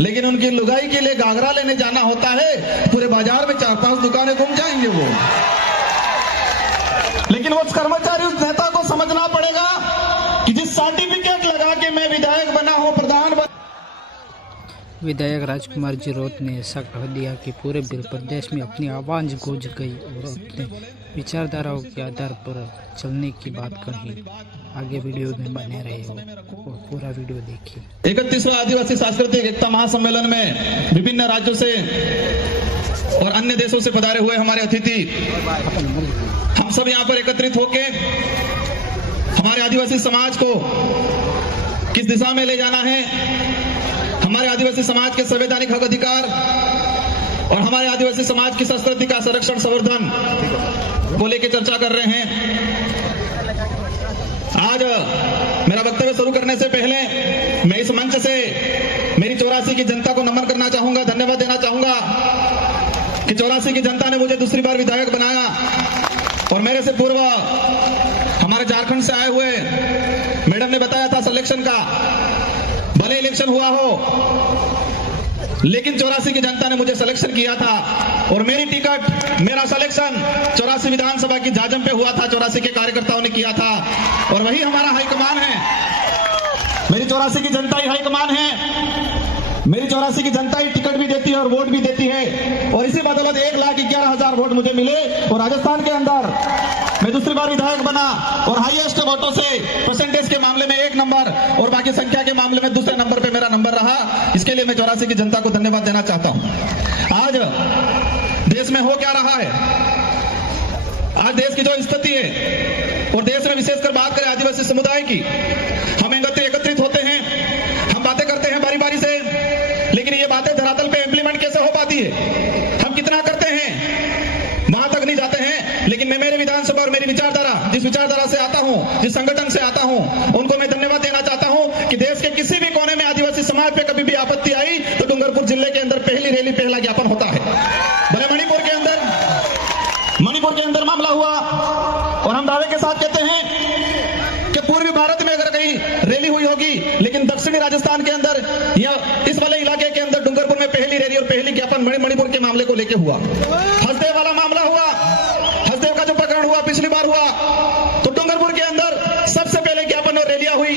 लेकिन उनकी लुगाई के लिए घाघरा लेने जाना होता है, पूरे बाजार में 4-5 दुकानें घूम जाएंगे वो। लेकिन उस कर्मचारी, उस नेता को समझना पड़ेगा कि जिस सर्टिफिकेट लगा के मैं विधायक बना हूं, प्रधान बना। विधायक राजकुमार जी रौत ने ऐसा कह दिया कि पूरे प्रदेश में अपनी आवाज़ गूंज गई और अपने विचारधाराओं के आधार पर चलने की बात कही। आगे वीडियो में बने रहे हो और पूरा वीडियो देखिए। 31वां आदिवासी सांस्कृतिक एकता महासम्मेलन में विभिन्न राज्यों से और अन्य देशों से पधारे हुए हमारे अतिथि, हम सब यहाँ पर एकत्रित होके हमारे आदिवासी समाज को किस दिशा में ले जाना है, हमारे आदिवासी समाज के संवैधानिक हक अधिकार और हमारे आदिवासी समाज की संस्कृति का संरक्षण संवर्धन को लेकर चर्चा कर रहे हैं। आज मेरा वक्तव्य शुरू करने से पहले मैं इस मंच से मेरी 84 की जनता को नमन करना चाहूंगा, धन्यवाद देना चाहूंगा कि 84 की जनता ने मुझे दूसरी बार विधायक बनाया और मेरे से पूर्व हमारे झारखंड से आए हुए मैडम ने बताया था सिलेक्शन का, भले इलेक्शन हुआ हो लेकिन 84 की जनता ने मुझे सिलेक्शन किया था और मेरी टिकट, मेरा सिलेक्शन 84 विधानसभा की जाजम पे हुआ था, 84 के कार्यकर्ताओं ने किया था और वही हमारा हाईकमान है। मेरी 84 की जनता ही हाईकमान है, मेरी 84 की जनता ही टिकट भी देती है और वोट भी देती है और इसी बदौलत 1,11,000 वोट मुझे मिले और राजस्थान के अंदर मैं दूसरी बार विधायक बना और हाईएस्ट वोटों से परसेंटेज के मामले में 1 नंबर और बाकी संख्या के मामले में दूसरे नंबर पे मेरा नंबर रहा। इसके लिए मैं 84 की जनता को धन्यवाद देना चाहता हूं। आज देश में हो क्या रहा है, आज देश की जो स्थिति है और देश में विशेषकर बात करें आदिवासी समुदाय की, हम एकत्रित होते हैं, हम बातें करते हैं बारी बारी से, लेकिन ये बातें धरातल पे इंप्लीमेंट कैसे हो पाती है, हम कितना करते हैं वहां तक नहीं जाते हैं। लेकिन मैं मेरे विधानसभा और मेरी विचारधारा, जिस विचारधारा से आता हूं, जिस संगठन से आता हूं, उनको मैं धन्यवाद देना चाहता हूं कि देश के किसी भी कोने में आदिवासी समाज पे कभी भी आपत्ति आई तो डूंगरपुर जिले के अंदर पहली रैली, पहला ज्ञापन होता है। भले मणिपुर के अंदर मामला हुआ और हम दावे के साथ कहते हैं कि पूर्वी भारत में अगर कहीं रैली हुई होगी, लेकिन दक्षिणी राजस्थान के अंदर या इस वाले इलाके के अंदर डूंगरपुर में पहली रैली और पहली ज्ञापन मणिपुर के मामले को लेकर हुआ। हसदेव वाला मामला हुआ, हसदेव का जो प्रकरण हुआ पिछली बार हुआ तो डूंगरपुर के अंदर सबसे पहले ज्ञापन और रैलियां हुई।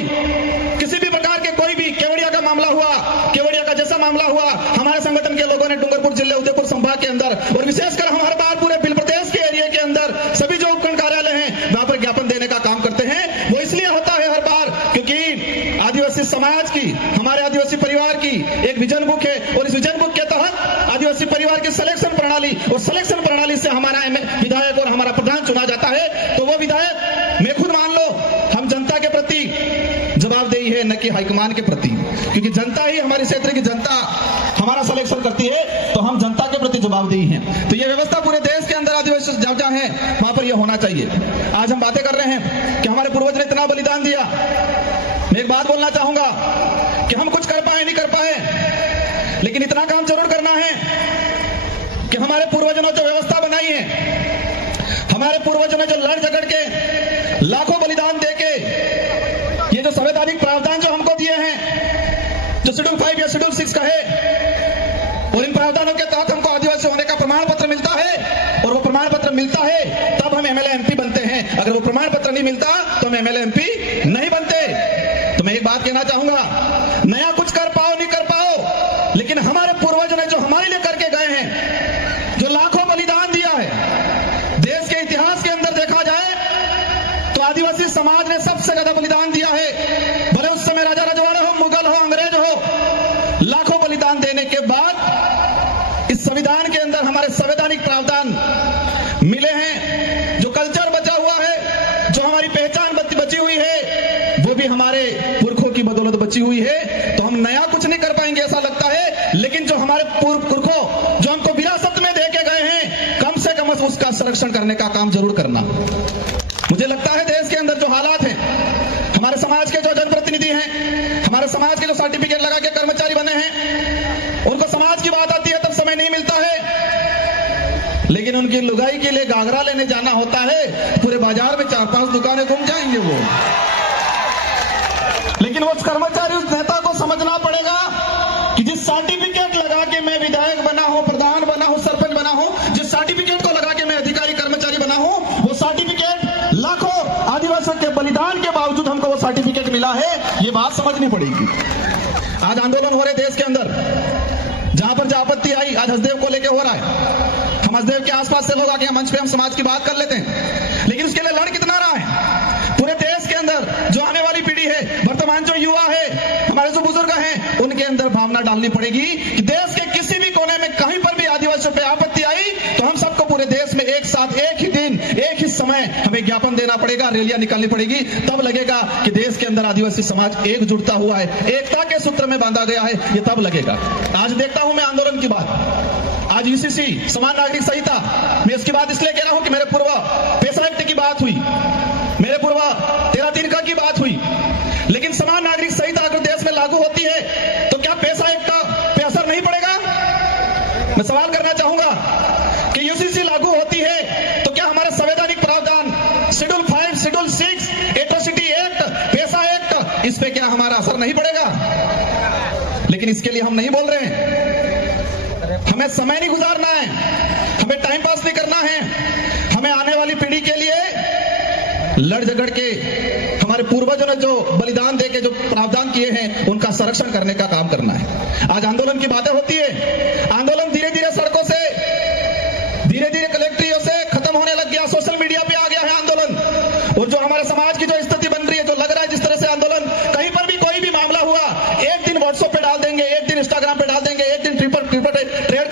किसी भी प्रकार के कोई भी केवड़िया का मामला हुआ, केवड़िया का जैसा मामला हुआ, हमारे संगठन के लोगों ने डूंगरपुर जिले, उदयपुर संभाग के अंदर और विशेषकर हम हर बार पूरे बिल प्रदेश के एरिया के अंदर सभी जो उपखंड कार्यालय हैं वहां पर ज्ञापन देने का काम करते हैं। वो इसलिए होता है हर बार क्योंकि आदिवासी समाज की, हमारे आदिवासी परिवार की एक विजन बुक है और इस विजन बुक के तहत आदिवासी परिवार की सिलेक्शन प्रणाली और सिलेक्शन प्रणाली से हमारा विधायक और हमारा प्रधान चुना जाता है। तो वो विधायक मैं खुद मान लो हम जनता के प्रति जवाबदेही है, न कि हाईकमान के प्रति, क्योंकि जनता ही, हमारे क्षेत्र की जनता हमारा सिलेक्शन करती है तो हम जनता के प्रति जवाबदेही हैं। तो ये व्यवस्था पूरे देश के अंदर आदिवासी जहाँ है वहां पर यह होना चाहिए। आज हम बातें कर रहे हैं कि हमारे पूर्वज ने इतना बलिदान दिया। मैं एक बात बोलना चाहूंगा कि हम कुछ कर पाए नहीं कर पाए, लेकिन इतना काम जरूर करना है कि हमारे पूर्वजों ने जो व्यवस्था बनाई है, हमारे पूर्वजों ने जो लड़ झगड़ के लाखों बलिदान दे के ये जो संवैधानिक प्रावधान जो हमको दिए हैं, जो शेड्यूल 5 या शेड्यूल 6 का है, और इन प्रावधानों के तहत हमको आदिवासी होने का प्रमाण पत्र मिलता है और वो प्रमाण पत्र मिलता है तब हम एमएलए एमपी बनते हैं। अगर वो प्रमाण पत्र नहीं मिलता तो हम एमएलए एमपी नहीं बनते। तो मैं एक बात कहना चाहूंगा, नया कुछ कर पाओ नहीं कर पाओ, लेकिन हमारे पूर्वजों ने जो हमारे लिए करके गए हैं, जो लाखों बलिदान दिया है, देश के इतिहास के अंदर देखा जाए तो आदिवासी समाज ने सबसे ज्यादा बलिदान दिया है। भले उस समय राजा रजवाड़ा हो, मुगल हो, अंग्रेज हो, लाखों बलिदान देने के बाद इस संविधान के अंदर हमारे संवैधानिक प्रावधान मिले हैं। जो कल्चर बचा हुआ है, जो हमारी पहचान बची हुई है, वो भी हमारे पुरखों की बदौलत बची हुई है। तो हम नया कुछ नहीं कर पाएंगे ऐसा लगता है, लेकिन जो हमारे पुरखों जो हमको विरासत में दे के गए हैं, कम से कम उसका संरक्षण करने का काम जरूर करना। मुझे लगता है देश के अंदर जो हालात हैं, हमारे समाज के जो जनप्रतिनिधि हैं, हमारे समाज के जो सर्टिफिकेट लगा के कर्मचारी बने हैं, उनको समाज की बात आती है तब समय नहीं मिलता है, लेकिन उनकी लुगाई के लिए घाघरा लेने जाना होता है, पूरे बाजार में 4-5 दुकानें घूम जाएंगे वो। लेकिन उस कर्मचारी, उस नेता को समझना पड़ेगा कि जिस सर्टिफिकेट मिला है, ये बात समझनी पड़ेगी। आज आंदोलन हो रहे देश के अंदर, जहां पर जो आपत्ति आई आज हसदेव को लेके हो रहा है। हम हसदेव के आसपास से लोग आके मंच पे हम समाज की बात कर लेते हैं, लेकिन उसके लिए लड़ कितना रहा है पूरे देश के अंदर। जो आने वाली पीढ़ी है, वर्तमान जो युवा है, हमारे जो बुजुर्ग हैं, उनके अंदर भावना डालनी पड़ेगी कि देश के किसी भी कोने में कहीं पर भी आदिवासियों पे आपत्ति आई तो हम सबको पूरे देश में एक साथ एक ही दिन एक ही समय हमें ज्ञापन देना पड़ेगा, रैलियां निकालनी पड़ेगी। तब लगेगा कि देश के अंदर आदिवासी समाज एकजुटता हुआ है, एकता के सूत्र में बांधा गया है, ये तब लगेगा। आज देखता हूं मैं आंदोलन की बात, आज यूसीसी समान नागरिक संहिता, मैं इसकी बात इसलिए कह रहा हूं कि मेरे पूर्व पेशा एक्ट की बात हुई, मेरे पूर्व 13(3) की बात हुई, लेकिन समान नागरिक संहिता अगर देश में लागू होती है तो क्या पेशा एक्ट पे असर नहीं पड़ेगा? मैं सवाल करना चाहूंगा कि यूसीसी लागू होती है तो क्या हमारा संवैधानिक प्रावधान शेड्यूल 5, शेड्यूल 6, एट्रोसिटी एक्ट, पेशा एक्ट, इस पे क्या हमारा असर नहीं पड़ेगा? लेकिन इसके लिए हम नहीं बोल रहे हैं। हमें समय नहीं गुजारना है, हमें टाइम पास नहीं करना है, हमें आने वाली पीढ़ी के लिए लड़ झगड़ के हमारे पूर्वजों ने जो बलिदान देके जो प्रावधान किए हैं उनका संरक्षण करने का काम करना है। आज आंदोलन की बातें होती है, आंदोलन